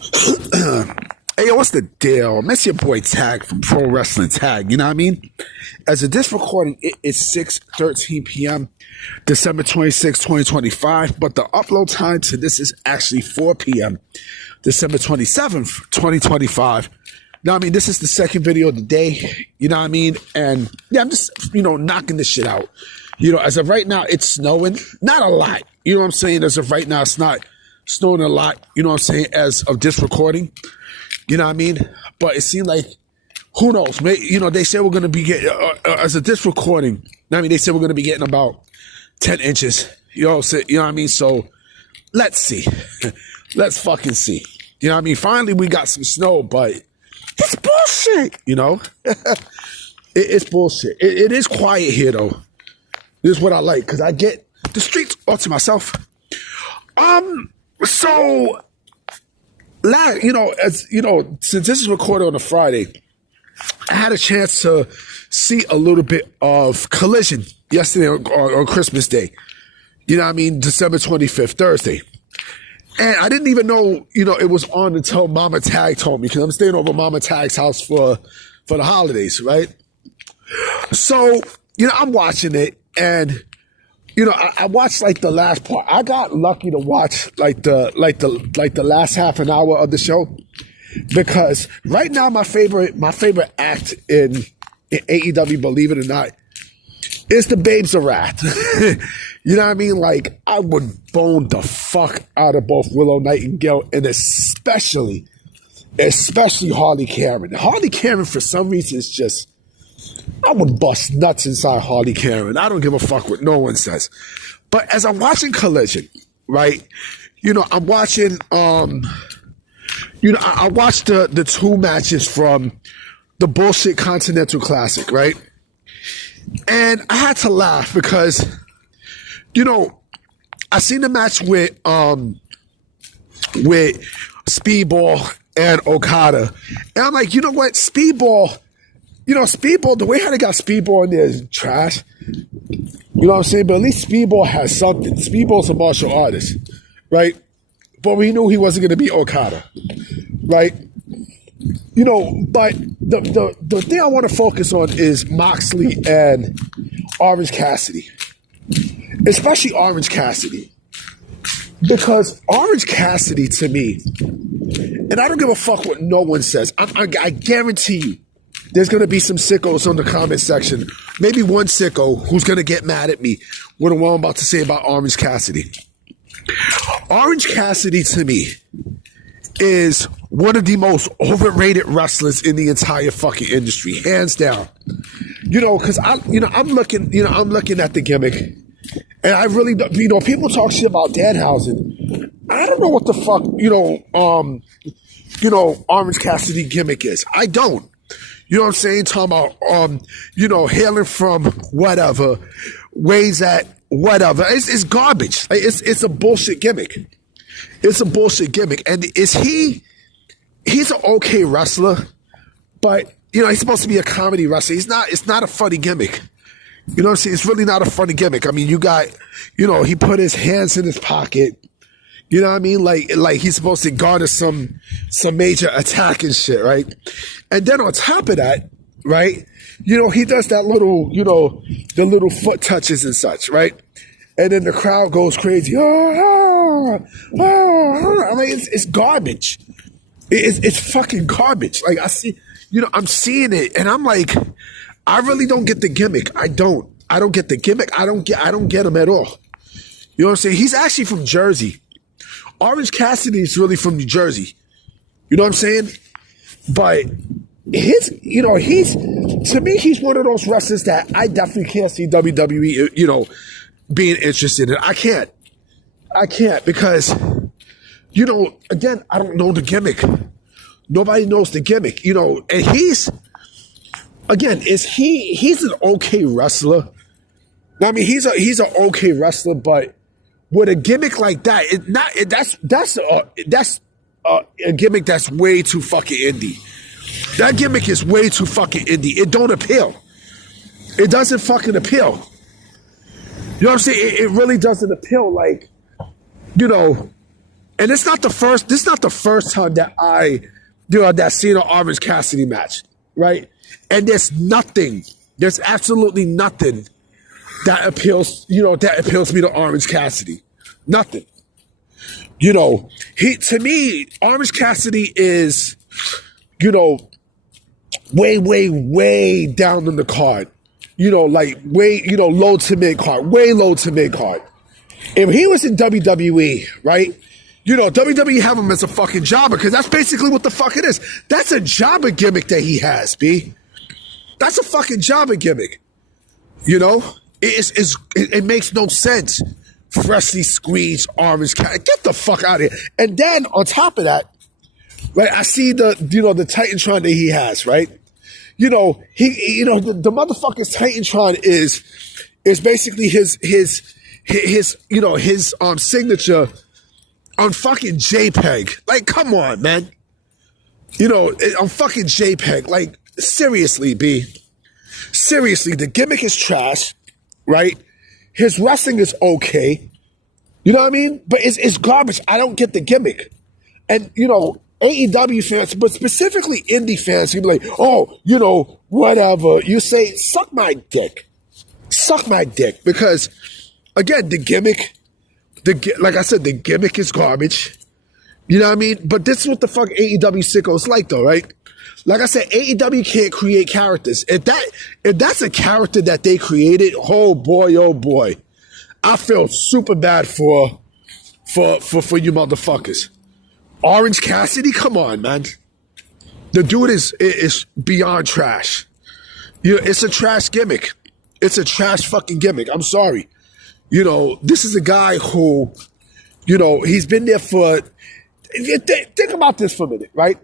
Hey, yo, what's the deal? Miss your boy Tag from Pro Wrestling Tag. You know what I mean? As of this recording, it is 6:13 p.m., December 26, 2025. But the upload time to this is actually 4 p.m., December 27th, 2025. You know what I mean? This is the second video of the day. You know what I mean? And yeah, I'm just, knocking this shit out. As of right now, it's snowing. Not a lot. You know what I'm saying? As of right now, it's not snowing a lot. You know what I'm saying? As of this recording. You know what I mean? But it seemed like, who knows? They said we're going to be getting, as of this recording, they said we're going to be getting about 10 inches. You know what I mean? So, let's see. Let's fucking see. You know what I mean? Finally, we got some snow, but it's bullshit, It's bullshit. It is quiet here, though. This is what I like, because I get the streets all to myself. So... since this is recorded on a Friday, I had a chance to see a little bit of Collision yesterday on Christmas Day. You know what I mean? December 25th, Thursday. And I didn't even know, it was on until Mama Tag told me, because I'm staying over Mama Tag's house for the holidays, right? So, I'm watching it, and I watched like the last part. I got lucky to watch like the last half an hour of the show, because right now my favorite act in AEW, believe it or not, is the Babes of Wrath. You know what I mean? Like, I would bone the fuck out of both Willow Nightingale and especially Harley Cameron. Harley Cameron, for some reason, is just, I would bust nuts inside Harley Cameron. I don't give a fuck what no one says. But as I'm watching Collision, right? I'm watching, I watched the two matches from the bullshit Continental Classic, right? And I had to laugh because, I seen the match with Speedball and Okada. And I'm like, you know what? Speedball, the way how they got Speedball in there is trash. You know what I'm saying? But at least Speedball has something. Speedball's a martial artist, right? But we knew he wasn't going to be Okada, right? But the thing I want to focus on is Moxley and Orange Cassidy. Especially Orange Cassidy. Because Orange Cassidy, to me, and I don't give a fuck what no one says, I guarantee you, there's going to be some sickos on the comment section. Maybe one sicko who's going to get mad at me with what I'm about to say about Orange Cassidy. Orange Cassidy, to me, is one of the most overrated wrestlers in the entire fucking industry, hands down. Because I'm looking at the gimmick, and I really, people talk shit about Danhausen. I don't know what the fuck, Orange Cassidy gimmick is. I don't. You know what I'm saying? Talking about, hailing from whatever, ways at whatever. It's garbage. It's a bullshit gimmick. It's a bullshit gimmick. And he's an okay wrestler, but, he's supposed to be a comedy wrestler. It's not a funny gimmick. You know what I'm saying? It's really not a funny gimmick. I mean, you got, he put his hands in his pocket. You know what I mean? Like he's supposed to garner some major attack and shit, right? And then on top of that, right, he does that little, the little foot touches and such, right? And then the crowd goes crazy. I mean, it's garbage. It's fucking garbage. Like, I see, I'm seeing it, and I'm like, I really don't get the gimmick. I don't get the gimmick. I don't get him at all. You know what I'm saying? He's actually from Jersey. Orange Cassidy is really from New Jersey. You know what I'm saying? But to me, he's one of those wrestlers that I definitely can't see WWE, being interested in. I can't because, again, I don't know the gimmick. Nobody knows the gimmick, and he's an okay wrestler. I mean, he's an okay wrestler, but with a gimmick like that, that's a gimmick that's way too fucking indie. That gimmick is way too fucking indie. It don't appeal. It doesn't fucking appeal. You know what I'm saying? It really doesn't appeal. Like, And it's not the first. This is not the first time that that seen an Orange Cassidy match, right? And there's absolutely nothing that appeals me to Orange Cassidy. Nothing. To me, Orange Cassidy is, way, way, way down on the card. Like way, low to mid card, way low to mid card. If he was in WWE, right? WWE have him as a fucking jobber, because that's basically what the fuck it is. That's a jobber gimmick that he has, B. That's a fucking jobber gimmick. It makes no sense. Freshly squeezed Orange Cassidy. Get the fuck out of here. And then on top of that, right, I see the Titantron that he has, right? The motherfucker's Titantron is basically his signature on fucking JPEG. Like, come on, man. On fucking JPEG. Like, seriously, B. Seriously, the gimmick is trash, right? His wrestling is okay. You know what I mean? But it's garbage. I don't get the gimmick. And, AEW fans, but specifically indie fans, can be like, oh, whatever. You say, suck my dick. Suck my dick. Because, again, the gimmick, like I said, the gimmick is garbage. You know what I mean? But this is what the fuck AEW sickos like, though, right? Like I said, AEW can't create characters. If that's a character that they created, oh boy, I feel super bad for you motherfuckers. Orange Cassidy, come on, man. The dude is beyond trash. It's a trash gimmick. It's a trash fucking gimmick. I'm sorry. This is a guy who, he's been there for. Think about this for a minute, right?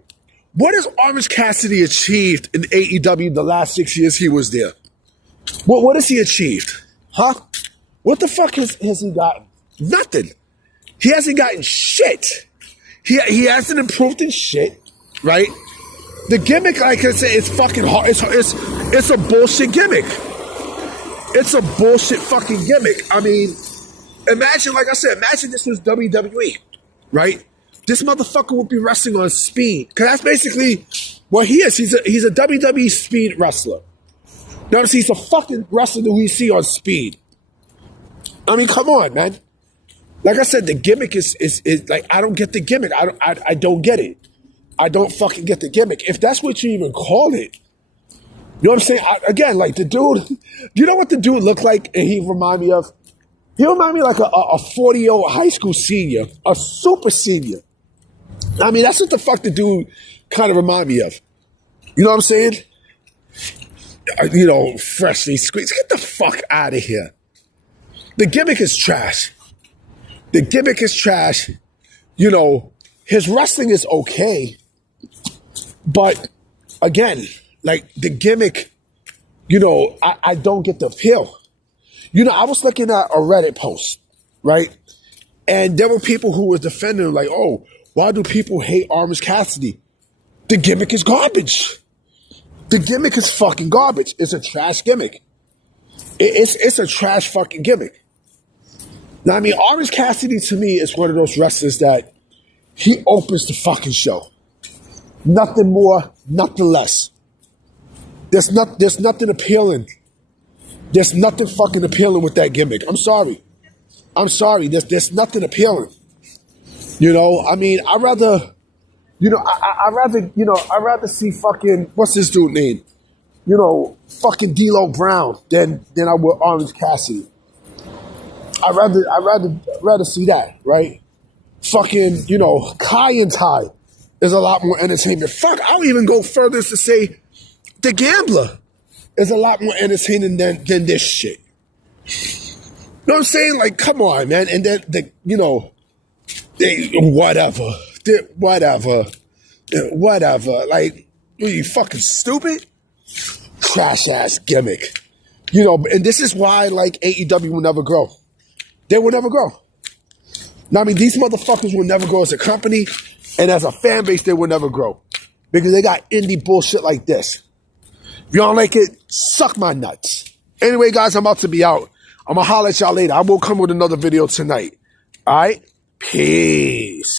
What has Orange Cassidy achieved in AEW the last 6 years he was there? What has he achieved? Huh? What the fuck has he gotten? Nothing. He hasn't gotten shit. He hasn't improved in shit, right? The gimmick, like I said, it's fucking hard. It's a bullshit gimmick. It's a bullshit fucking gimmick. I mean, imagine this was WWE, right? This motherfucker would be wrestling on speed. Because that's basically what he is. He's a WWE speed wrestler. Notice he's a fucking wrestler that we see on speed. I mean, come on, man. Like I said, the gimmick is like, I don't get the gimmick. I don't get it. I don't fucking get the gimmick. If that's what you even call it. You know what I'm saying? Again, like the dude, you know what the dude looked like and he remind me of? He remind me like a 40-year-old high school senior, a super senior. I mean, that's what the fuck the dude kind of remind me of. You know what I'm saying? Freshly squeezed. Get the fuck out of here. The gimmick is trash. The gimmick is trash. His wrestling is okay. But, again, like, the gimmick, I don't get the appeal. I was looking at a Reddit post, right? And there were people who were defending, like, oh, why do people hate Orange Cassidy? The gimmick is garbage. The gimmick is fucking garbage. It's a trash gimmick. It's a trash fucking gimmick. Now, I mean, Orange Cassidy to me is one of those wrestlers that he opens the fucking show. Nothing more, nothing less. There's nothing appealing. There's nothing fucking appealing with that gimmick. I'm sorry. There's nothing appealing. I mean, I'd rather see fucking, what's this dude name? Fucking D'Lo Brown than I would Orange Cassidy. I'd rather see that, right? Fucking, Kai and Ty is a lot more entertainment. Fuck, I'll even go further to say The Gambler is a lot more entertaining than this shit. You know what I'm saying? Like, come on, man. And then, whatever. Like, are you fucking stupid? Trash ass gimmick. And this is why, like, AEW will never grow. They will never grow. Now, I mean, these motherfuckers will never grow as a company, and as a fan base, they will never grow. Because they got indie bullshit like this. If you don't like it, suck my nuts. Anyway, guys, I'm about to be out. I'm going to holler at y'all later. I will come with another video tonight. All right? Peace.